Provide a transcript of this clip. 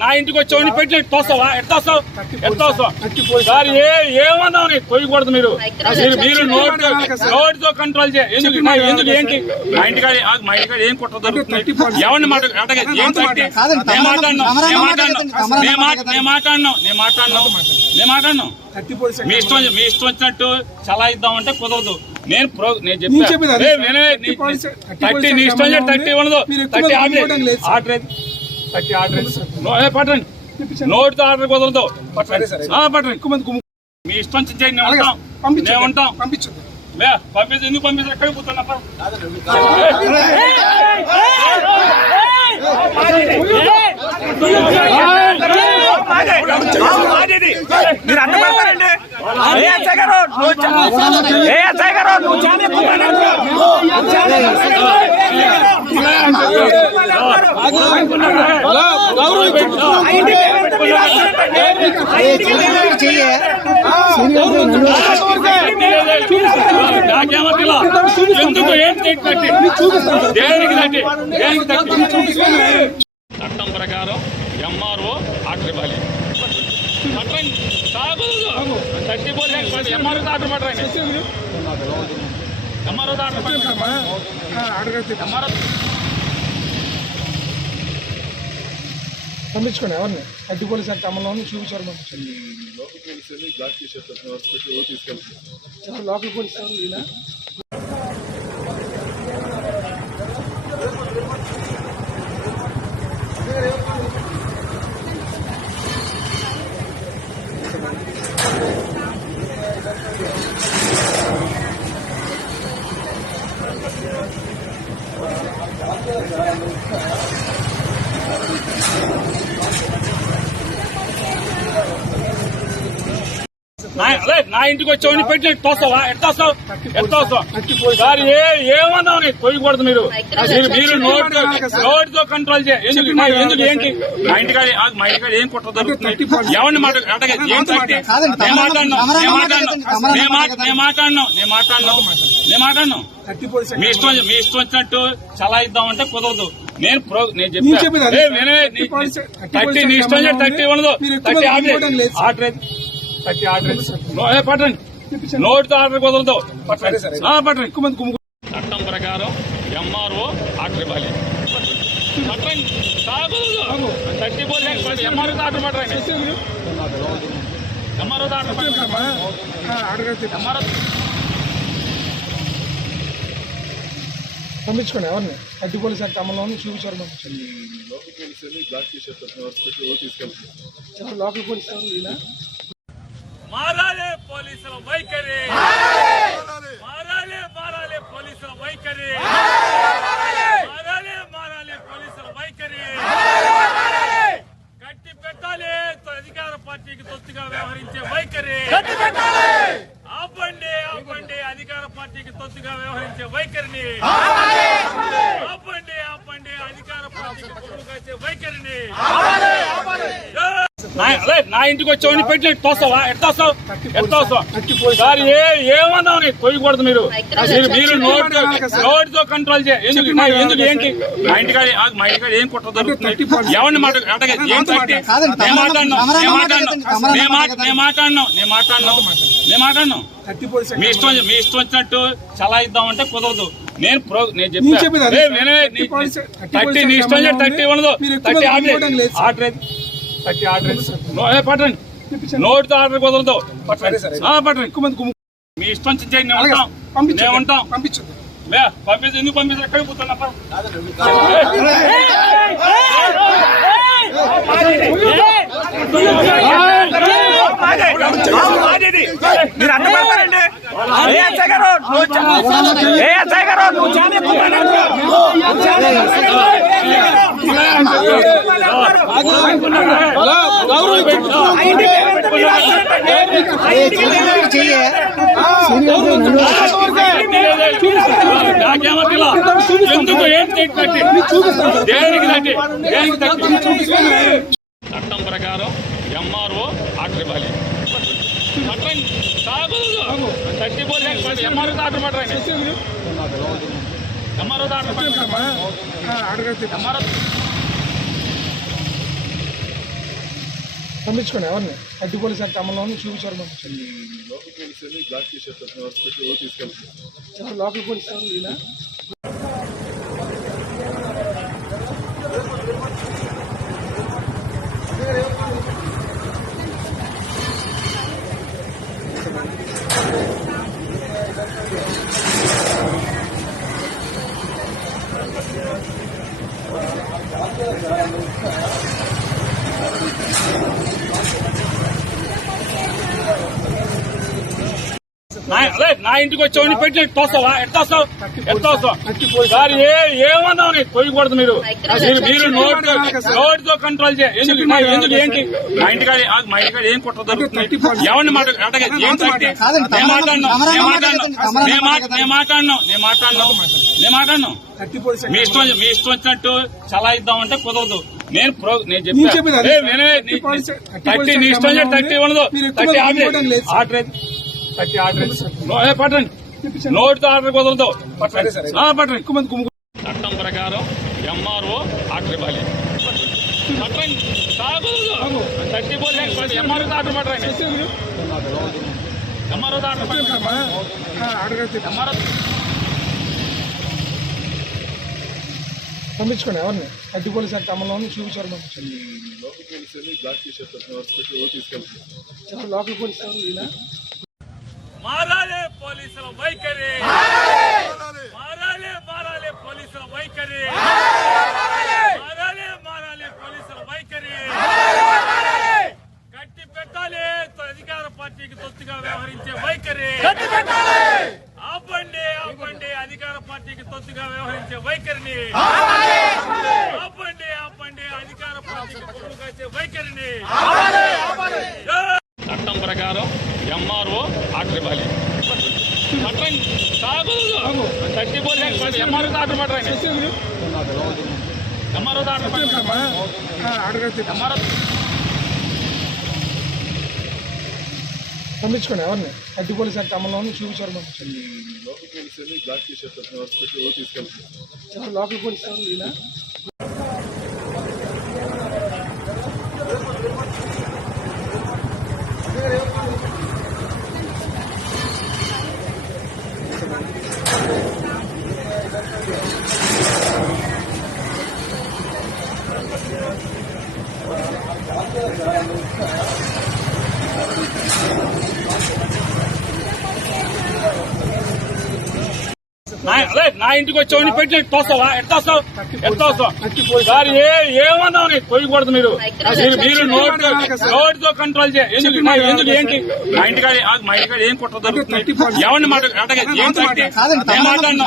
నా ఇంటికి వచ్చి పెట్టి తోస్తావా? ఎట్లా వస్తావు సార్? ఏమన్నావు? నీకు కొయ్యకూడదు. మీరు నోటితో కంట్రోల్ చేయాలి. ఎందుకు ఏంటి మా ఇంటికాడ ఏం కుట్ర దొరుకుతుంది? ఎవరిని మాట్లాడినాం మీ ఇష్టం వచ్చినట్టు చలా ఇద్దామంటే కుదరదు. నేను చెప్పాను నీ ఇష్టం 30 ఉండదు. 30 ఆర్డర్ పట్టండి. నోటితో ఆర్డర్ కుదరదు. పట్టండి. మీ ఇష్టం చేయండి. మేము ఉంటాం. పంపించి ఎందుకు పంపించి ఎక్కడికి పోతున్నా? మీరు అడ్డుపడతారండి. ఎందుకు ఏం చట్టం ప్రకారం ఎంఆర్ఓ ఆర్డర్ ఇవ్వాలి. పంపించుకోండి. ఎవరిని అడ్డు పోలీసు అంటే అమలు చూపించారు. పంపించండి. లోకల్ పోలీసు ఎవరు? ఇలా నా ఇంటికి వచ్చి పెట్టి తోస్తావా? ఎట్లా వస్తావు సార్? ఏమన్నావు? నీకు కొయ్యకూడదు. మీరు నోటితో కంట్రోల్ చేయాలి. ఎందుకు ఏంటి మా ఇంటికాడ ఏం కుట్ర దొరుకుతుంది? ఎవరిని మాట్లాడినాం మీ ఇష్టం వచ్చినట్టు చలా ఇద్దామంటే కుదరదు. నేను చెప్పాను నీ ఇష్టం 30 ఉండదు. 30 ఆర్డర్ పట్టండి. నోటితో ఆర్డర్ కుదరదు. పట్టండి. చట్టం ప్రకారం ఎంఆర్ఓ ఆర్డర్ ఇవ్వాలి. ఎంఆర్ఓ ఆర్డర్ పట్టండి. పంపించుకోండి. ఎవరిని అడ్డు పోలీసు అంటే అమలు చూపించారు. పంపించండి. లోకల్ పోలీసు ఎవరు? ఇలా మారాలే పోలీసుల వైఖరి. మారాలే పోలీసుల వైఖరి. మారాలే పోలీసుల వైఖరి. కట్టి పెట్టాలి అధికార పార్టీకి తొత్తుగా వ్యవహరించే వైఖరి. ఆపండి అధికార పార్టీకి తొత్తుగా వ్యవహరించే వైఖరిని. ఆపండి అధికార పార్టీకి తొత్తుగా వచ్చే వైఖరిని. నా ఇంటికి వచ్చి పెట్టి తోస్తావా? ఎట్లా వస్తావు సార్? ఏమన్నావు? నీకు కొయ్యకూడదు. మీరు నోటితో కంట్రోల్ చేయాలి. ఎందుకు ఏంటి మా ఇంటికాడ ఏం కుట్ర దొరుకుతుంది? ఎవరిని మాట్లాడినాం మీ ఇష్టం వచ్చినట్టు చలా ఇద్దామంటే కుదరదు. నేను చెప్పాను నీ ఇష్టం 30 ఉండదు. 30 ఆర్డర్ పట్టండి. నోటితో ఆర్డర్ కుదరదు. పట్టండి. మీ ఇష్టం చేయండి. మేము ఉంటాం. పంపించి ఎందుకు పంపించి ఎక్కడికి పోతున్నా? మీరు అడ్డుపడతారండి. ఎందుకు ఏం చట్టం ప్రకారం ఎంఆర్ఓ ఆర్డర్ ఇవ్వాలి. ఎంఆర్ఓ ఆర్డర్ పట్టండి. ఎంఆర్ఓ ఆర్డర్ పంపించుకోండి ఎవరిని అడ్డు పోలీసు యాక్ట్ అమల్లోని చూపించారు పంపించండి లోకల్ పోలీసులు బ్లాక్ టీ షర్ట్ హాస్పిటల్ తీసుకెళ్తున్నారు. ఎవరు లోకల్ పోలీసు ఎవరు ఈయన నా ఇంటికి వచ్చావు పెట్టి తోస్తావా ఎట్లా వస్తావు ఎట్లా వస్తావు సార్ ఏమన్నావు నీకు పోయకూడదు మీరు నోటితో కంట్రోల్ చేయ ఎందుకు ఏంటి మా ఇంటికాడ ఏం కుట్ర దొరుకుతుంది ఎవరిని ఏం కట్టి నేను మాట్లాడినాను మీ ఇష్టం వచ్చినట్టు చలా ఇద్దామంటే కుదరదు. నేను చెప్పాను నీ ఇష్టం థర్టీ ఉండదు థర్టీ ఆర్డర్ పట్టండి నోటితో ఆర్డర్ కుదరదు పట్టండి ఎక్కువ మంది చట్టం ప్రకారం ఎంఆర్ఓ ఆర్డర్ ఇవ్వాలి. పట్టండి థర్టీ పోలీసు ఎంఆర్ఓ ఆర్డర్ పట్టండి ఎంఆర్ఓ ఆర్డర్ పంపించుకోండి ఎవరిని అడ్డు పోలీసు యాక్ట్ అమల్లోని చూపించారు పంపించండి లోకల్ పోలీసులు బ్లాక్ టీ షర్ట్ హాస్పిటల్ తీసుకెళ్తున్నారు. ఎవరు లోకల్ పోలీసు ఎవరు ఈయన మారాలే పోలీసుల వైఖరి మారాలే పోలీసుల వైఖరి మారాలే పోలీసుల వైఖరి కట్టి పెట్టాలి అధికార పార్టీకి తొత్తుగా వ్యవహరించే వైఖరి ఆపండి అధికార పార్టీకి తొత్తుగా వ్యవహరించే వైఖరిని ఆపండి అధికార పార్టీకి తొత్తుగా కాసే వైఖరిని చట్టం ప్రకారం ఎంఆర్ఓ ఆర్డర్ ఇవ్వాలి. పట్టండి థర్టీ పోలీసు ఎంఆర్ఓ ఆర్డర్ పట్టండి ఎంఆర్ఓ ఎంఆర్ఓ పంపించుకోండి ఎవరిని అడ్డు పోలీసు యాక్ట్ అమల్లోని చూపించారు పంపించండి లోకల్ పోలీసులు బ్లాక్ టీ షర్ట్ హాస్పిటల్ తీసుకెళ్తున్నారు. ఎవరు లోకల్ పోలీసు ఎవరు ఈయన నా ఇంటికి వచ్చావు పెట్టి తోస్తావా ఎట్లా వస్తావు సార్ ఏమన్నావు నీకు పోయకూడదు మీరు నోటితో కంట్రోల్ చేయ ఎందుకు ఏంటి మా ఇంటికాడ ఏం కుట్ర దొరుకుతుంది ఎవరిని ఏం కట్టి నేను మాట్లాడినా